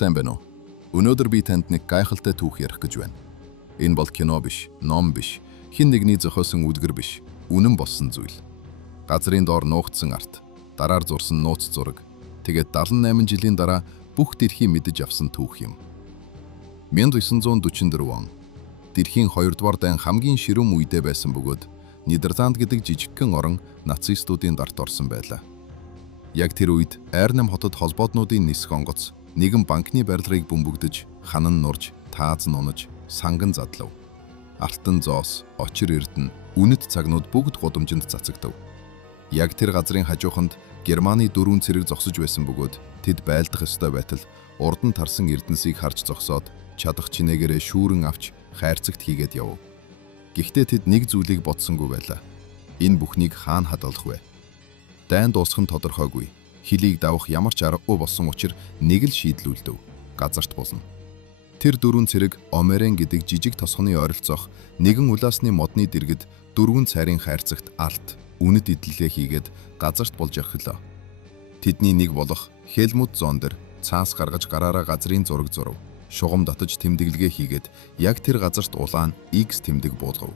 Сайн байна уу? Өнөөдөр би танд нэг гайхалтай түүх ярих гэж байна. Энэ бол кино биш, ном биш, хэн нэгний зохиосон үлгэр биш, үнэн болсон зүйл. Газрын доор нуугдсан арт, дараар зурсан нууц зураг, тэгээд 78 жилийн дараа бүх дэлхий мэдэж авсан түүх юм. 1944 он дэлхийн 2 дугаар дайн хамгийн ширүүн үедээ байсан бөгөөд Нидерланд гэдэг жижигхэн орон нацистуудын дарт орсон байлаа. Яг тэр үед Айрнам хотод холбоотнуудын нисэх онгоц нэгэн банкны барилгыг бөмбөгдөж, ханан нурж, тааз нунаж, санган задлав. Алтан зоос, очир эрдэнэ, үнэт цагнууд бүгд гудамжинд цацагдав. Яг тэр газрын хажууханд Германы дөрвөн цэрэг зогсож байсан бөгөөд тэд байлдах ёстой байтал урд нь тарсан эрдэнсийг харж зогсоод чадах чинээгээрээ шүүрэн авч хайрцагт хийгээд яв. Гэхдээ тэд нэг зүйлийг бодсонгүй байлаа. Энэ бүхнийг хаана хадгалах вэ? Дайн дуусах нь тодорхойгүй. Хилийг давах ямар ч аргагүй болсон учраас нэг л шийдэл үлдэв. Газарт болно. Тэр дөрвөн цэрэг Омерен гэдэг жижиг тосгоны ойролцоох нэгэн улаасны модны дэргэд дөрвөн цайрын хайрцагт алт, үнэт идэлгээ хийгээд газарт болж явхлаа. Тэдний нэг болох Хельмут Зондер цаас гаргаж гараараа газрын зураг зурв. Шугам татаж тэмдэглэгээ хийгээд яг тэр газарт улаан X тэмдэг буулгав.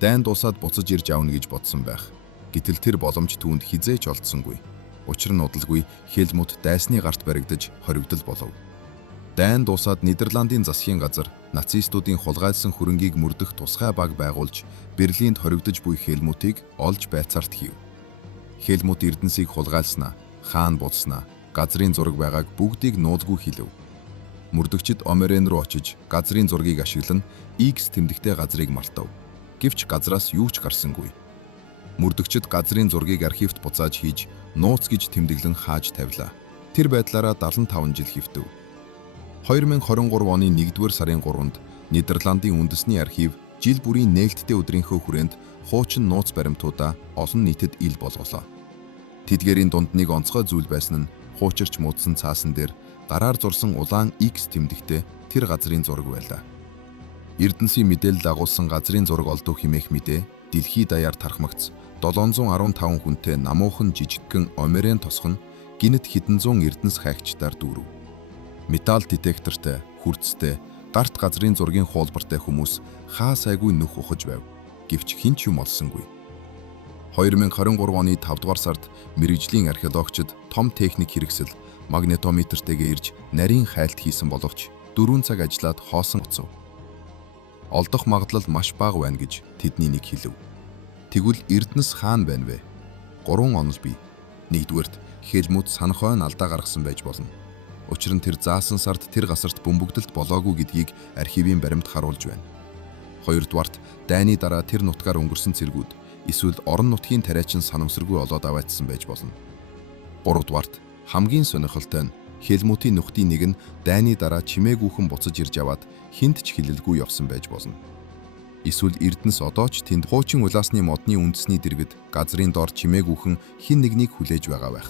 Дайн дуусаад буцаж ирж авна гэж бодсон байх. Гэтэл тэр боломж түүнд хизээч олдсонгүй. Учир нь удалгүй Хельмут дайсны гарт баригдаж хоригдол болов. Дайн дуусаад Нидерландын засгийн газар нацистуудын хулгайлсан хөрөнгийг мөрдөх тусгай баг байгуулж Берлинд хоригдож буй Хельмутыг олж байцаарт хийв. Хельмут эрдэнсийг хулгайлснаа, хаан буцснаа, газрын зураг байгааг бүгдийг нуулгүй хэлв. Мөрдөгчд Омерен руу очиж газрын зургийг ашиглан X тэмдэгтэй газрыг мартав. Гэвч газраас юу ч гарсангүй. Мөрдөгчд газрын зургийг архивт буцааж хийж нууц гэж тэмдэглэн хааж тавилаа. Тэр байдлаараа 75 жил хэвтэв. 2023 оны 1-р сарын 3-нд Нидерландын үндэсний архив жил бүрийн нээлттэй өдрийнхөө хүрээнд хуучин нууц баримтуудаа олон нийтэд ил болголоо. Тэдгээрийн дунд нэг онцгой зүйл байсан нь хуучирч муудсан цаасан дээр дараар зурсан улаан X тэмдэгтэй тэр газрын зураг байлаа. Эрдэнсийн мэдээлэл дагуулсан газрын зураг олдов хэмээх мэдээ дэлхий даяар тархмагц 715 хүнтэй намуухан жижигхэн Омерен тосгон гинэт хэдэн зуун эрдэнэс хайгчдаар дүүрв. Металл детектортай, хүрцтэй, гарт газрын зургийн хуулбартай хүмүүс хаа сайгүй нөх ухаж байв. Гэвч хинч юм олсонгүй. 2023 оны 5 дугаар сард мэргэжлийн археологчид том техник хэрэгсэл магнитометртэйгээ ирж нарийн хайлт хийсэн боловч 4 цаг ажиллаад хоосон уцав. Олдох магадлал маш бага байна гэж тэдний нэг хэлв. Тэгвэл Эрдэнэс хаана байна вэ? 3 онол бий. Нэгдүгээрт Хельмут санах хойно алдаа гаргасан байж болно. Учир нь тэр заасан сард тэр гасарт бөмбөгдөлт болоогүй гэдгийг архивын баримт харуулж байна. Хоёрдугаарт дайны дараа тэр нутгаар өнгөрсөн цэргүүд эсвэл орон нутгийн тариачин санамсаргүй олоод аваадсан байж болно. Гуравдугаарт хамгийн сонирхолтой нь Хельмутийн нөхдийн нэг нь дайны дараа чимээгүйхэн буцаж ирж аваад хинт ч хэлэлгүй явсан байж болно. Эсвэл Эрдэнэс одоо ч тэнд хуучин улаасны модны үндэсний дэргэд газрын доор чимээгүйхэн хин нэгнийг хүлээж байгаа байх.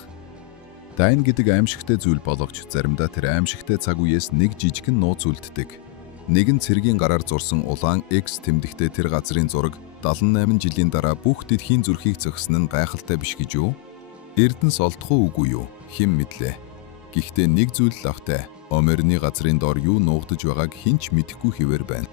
Дайн гэдэг аимшигтай зүйл боловч заримдаа тэр аимшигтай цаг үеэс нэг жижигхэн нууц үлддэг. Нэгэн цэргийн гараар зурсан улаан X тэмдэгтэй тэр газрын зураг 78 жилийн дараа бүх дэлхийн зүрхийг зогсон нь гайхалтай биш гэж юу? Эрдэнэс олдох үгүй юу? Хэн мэдлээ? Гэхдээ нэг зүйл л ахтай. Омерны газрын доор юу нуугдаж байгааг хэн ч мэдэхгүй хэвээр байна.